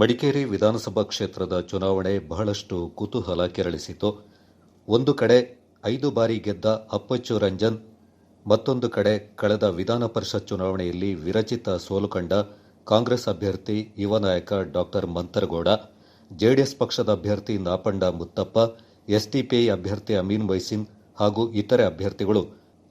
ಮಡಿಕೇರಿ ವಿಧಾನಸಭಾ ಕ್ಷೇತ್ರದ ಚುನಾವಣೆ ಬಹಳಷ್ಟು ಕುತೂಹಲ ಕೆರಳಿಸಿತು. ಒಂದು ಕಡೆ 5 ಬಾರಿ ಗೆದ್ದ ಅಪ್ಪಚ್ಚು ರಂಜನ್, ಮತ್ತೊಂದು ಕಡೆ ಕಳೆದ ವಿಧಾನ ಪರಿಷತ್ ಚುನಾವಣೆಯಲ್ಲಿ ವಿರಚಿತ ಸೋಲು ಕಂಡ ಕಾಂಗ್ರೆಸ್ ಅಭ್ಯರ್ಥಿ ಯುವ ನಾಯಕ ಡಾ ಮಂತರಗೌಡ, ಜೆಡಿಎಸ್ ಪಕ್ಷದ ಅಭ್ಯರ್ಥಿ ನಾಪಂಡ ಮುತ್ತಪ್ಪ, ಎಸ್ಡಿಪಿಐ ಅಭ್ಯರ್ಥಿ ಅಮೀನ್ ಮೊಯ್ಸಿನ್ ಹಾಗೂ ಇತರೆ ಅಭ್ಯರ್ಥಿಗಳು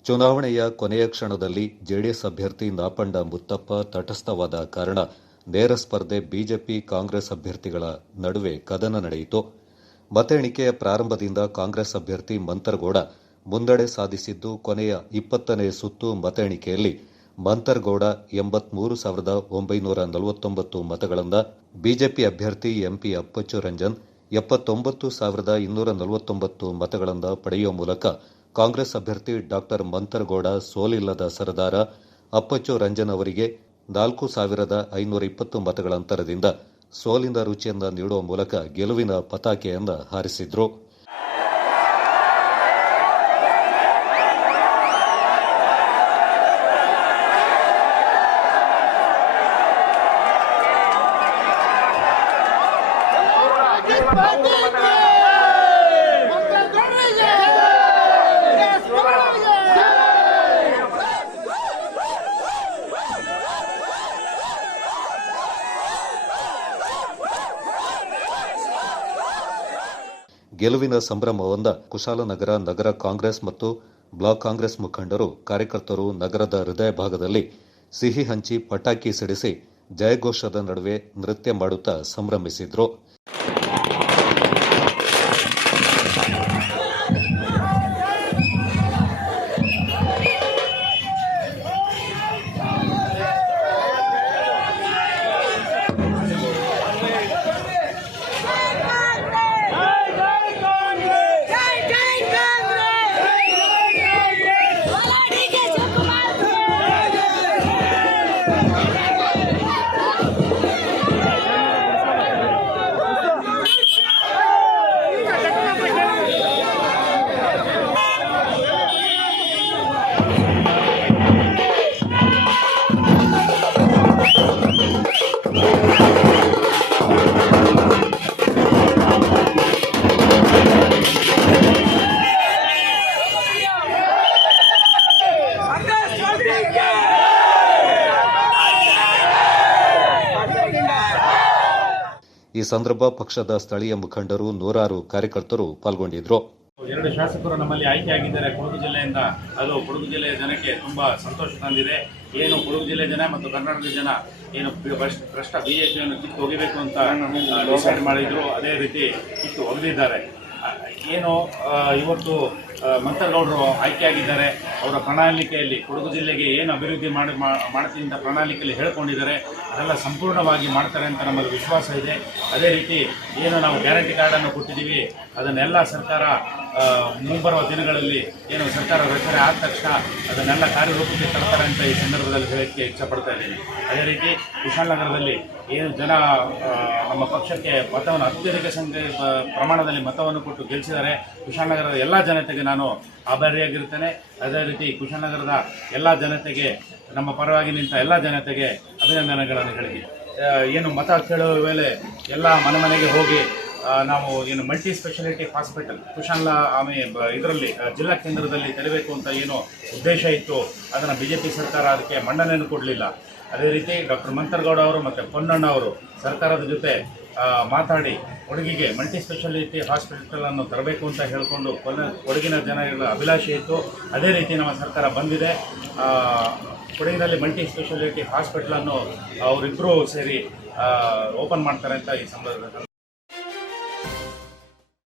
ಚುನಾವಣೆಯ ಕೊನೆಯ ಕ್ಷಣದಲ್ಲಿ ಜೆಡಿಎಸ್ ಅಭ್ಯರ್ಥಿ ನಾಪಂಡ ಮುತ್ತಪ್ಪ ತಟಸ್ಥವಾದ ಕಾರಣ ನೇರ ಸ್ಪರ್ಧೆ ಬಿಜೆಪಿ ಕಾಂಗ್ರೆಸ್ ಅಭ್ಯರ್ಥಿಗಳ ನಡುವೆ ಕದನ ನಡೆಯಿತು. ಮತ ಎಣಿಕೆಯ ಪ್ರಾರಂಭದಿಂದ ಕಾಂಗ್ರೆಸ್ ಅಭ್ಯರ್ಥಿ ಮಂತರಗೌಡ ಮುನ್ನಡೆ ಸಾಧಿಸಿದ್ದು, ಕೊನೆಯ 20ನೇ ಸುತ್ತು ಮತ ಎಣಿಕೆಯಲ್ಲಿ ಮಂತರಗೌಡ 83,949 ಮತಗಳಿಂದ, ಬಿಜೆಪಿ ಅಭ್ಯರ್ಥಿ ಎಂಪಿ ಅಪ್ಪಚ್ಚು ರಂಜನ್ 79,249 ಮತಗಳಿಂದ ಪಡೆಯುವ ಮೂಲಕ ಕಾಂಗ್ರೆಸ್ ಅಭ್ಯರ್ಥಿ ಡಾ ಮಂತರಗೌಡ ಸೋಲಿಲ್ಲದ ಸರದಾರ. ಅಪ್ಪಚ್ಚು ರಂಜನ್ ಅವರಿಗೆ 4,520 ಮತಗಳ ಅಂತರದಿಂದ ಸೋಲಿನ ರುಚಿಯನ್ನು ನೀಡುವ ಮೂಲಕ ಗೆಲುವಿನ ಪತಾಕೆಯನ್ನು ಹಾರಿಸಿದ್ರು. ಗೆಲುವಿನ ಸಂಭ್ರಮವೊಂದ ಕುಶಾಲನಗರ ನಗರ ಕಾಂಗ್ರೆಸ್ ಮತ್ತು ಬ್ಲಾಕ್ ಕಾಂಗ್ರೆಸ್ ಮುಖಂಡರು, ಕಾರ್ಯಕರ್ತರು ನಗರದ ಹೃದಯ ಭಾಗದಲ್ಲಿ ಸಿಹಿ ಹಂಚಿ ಪಟಾಕಿ ಸಿಡಿಸಿ ಜಯಘೋಷದ ನಡುವೆ ನೃತ್ಯ ಮಾಡುತ್ತಾ ಸಂಭ್ರಮಿಸಿದ್ರು. ಈ ಸಂದರ್ಭ ಪಕ್ಷದ ಸ್ಥಳೀಯ ಮುಖಂಡರು, ನೂರಾರು ಕಾರ್ಯಕರ್ತರು ಪಾಲ್ಗೊಂಡಿದ್ರು. 2 ಶಾಸಕರು ನಮ್ಮಲ್ಲಿ ಆಯ್ಕೆಯಾಗಿದ್ದಾರೆ ಕೊಡಗು ಜಿಲ್ಲೆಯಿಂದ. ಅದು ಕೊಡಗು ಜಿಲ್ಲೆಯ ಜನಕ್ಕೆ ತುಂಬಾ ಸಂತೋಷ ತಂದಿದೆ. ಏನು ಕೊಡಗು ಜಿಲ್ಲೆ ಜನ ಮತ್ತು ಕರ್ನಾಟಕದ ಜನ ಏನು ಭ್ರಷ್ಟ ಬಿಜೆಪಿಯನ್ನು ಕಿತ್ತು ಒಗಿಬೇಕು ಅಂತ ಡಿಸೈಡ್ ಮಾಡಿದ್ರು, ಅದೇ ರೀತಿ ಕಿತ್ತು ಒಗೆದಿದ್ದಾರೆ. ಏನು ಇವತ್ತು ಮಂತರಗೌಡರು ಆಯ್ಕೆಯಾಗಿದ್ದಾರೆ. ಅವರ ಪ್ರಣಾಳಿಕೆಯಲ್ಲಿ ಕೊಡಗು ಜಿಲ್ಲೆಗೆ ಏನು ಅಭಿವೃದ್ಧಿ ಮಾಡ್ತೀನಿ ಅಂತ ಪ್ರಣಾಳಿಕೆಯಲ್ಲಿ ಹೇಳಿಕೊಂಡಿದ್ದಾರೆ, ಅದೆಲ್ಲ ಸಂಪೂರ್ಣವಾಗಿ ಮಾಡ್ತಾರೆ ಅಂತ ನಮ್ಮಲ್ಲಿ ವಿಶ್ವಾಸ ಇದೆ. ಅದೇ ರೀತಿ ಏನು ನಾವು ಗ್ಯಾರಂಟಿ ಕಾರ್ಡನ್ನು ಕೊಟ್ಟಿದ್ದೀವಿ, ಅದನ್ನೆಲ್ಲ ಸರ್ಕಾರ ಮುಂಬರುವ ದಿನಗಳಲ್ಲಿ ಏನು ಸರ್ಕಾರ ರಚನೆ ಆದ ತಕ್ಷಣ ಅದನ್ನೆಲ್ಲ ಕಾರ್ಯರೂಪಕ್ಕೆ ತರ್ತಾರೆ ಅಂತ ಈ ಸಂದರ್ಭದಲ್ಲಿ ಹೇಳಕ್ಕೆ ಇಚ್ಛಪಡ್ತಾ ಇದ್ದೀನಿ. ಅದೇ ರೀತಿ ಕುಶಾಲನಗರದಲ್ಲಿ ಏನು ಜನ ನಮ್ಮ ಪಕ್ಷಕ್ಕೆ ಮತವನ್ನು ಅತ್ಯಧಿಕ ಪ್ರಮಾಣದಲ್ಲಿ ಮತವನ್ನು ಕೊಟ್ಟು ಗೆಲ್ಲಿಸಿದ್ದಾರೆ. ಕುಶಾಲನಗರದ ಎಲ್ಲ ಜನತೆಗೆ ನಾನು ಆಭಾರಿಯಾಗಿರ್ತೇನೆ. ಅದೇ ರೀತಿ ಕುಶಾಲನಗರದ ಎಲ್ಲ ಜನತೆಗೆ, ನಮ್ಮ ಪರವಾಗಿ ನಿಂತ ಎಲ್ಲ ಜನತೆಗೆ ಅಭಿನಂದನೆಗಳನ್ನು ಹೇಳಿದ್ವಿ. ಏನು ಮತ ಕೇಳುವ ವೇಳೆ ಎಲ್ಲ ಮನೆಗೆ ಹೋಗಿ ನಾವು ಏನು ಮಲ್ಟಿ ಸ್ಪೆಷಾಲಿಟಿ ಹಾಸ್ಪಿಟಲ್ ಇದರಲ್ಲಿ ಜಿಲ್ಲಾ ಕೇಂದ್ರದಲ್ಲಿ ತೆರಬೇಕು ಅಂತ ಏನು ಉದ್ದೇಶ ಇತ್ತು, ಅದನ್ನು ಬಿಜೆಪಿ ಸರ್ಕಾರ ಅದಕ್ಕೆ ಮನ್ನಣೆಯನ್ನು ಕೊಡಲಿಲ್ಲ. ಅದೇ ರೀತಿ ಡಾಕ್ಟರ್ ಮಂತರಗೌಡ ಅವರು ಮತ್ತು ಪೊನ್ನಣ್ಣ ಅವರು ಸರ್ಕಾರದ ಜೊತೆ ಮಾತಾಡಿ ಕೊಡಗಿಗೆ ಮಲ್ಟಿ ಸ್ಪೆಷಾಲಿಟಿ ಹಾಸ್ಪಿಟಲನ್ನು ತರಬೇಕು ಅಂತ ಹೇಳಿಕೊಂಡು ಕೊಡಗಿನ ಜನಗಳ ಅಭಿಲಾಷೆ ಇತ್ತು. ಅದೇ ರೀತಿ ನಮ್ಮ ಸರ್ಕಾರ ಬಂದಿದೆ. ಕೊಡಗಿನಲ್ಲಿ ಮಲ್ಟಿ ಸ್ಪೆಷಾಲಿಟಿ ಹಾಸ್ಪಿಟಲನ್ನು ಅವರಿಬ್ಬರು ಸೇರಿ ಓಪನ್ ಮಾಡ್ತಾರೆ ಅಂತ ಈ ಸಂದರ್ಭದಲ್ಲಿ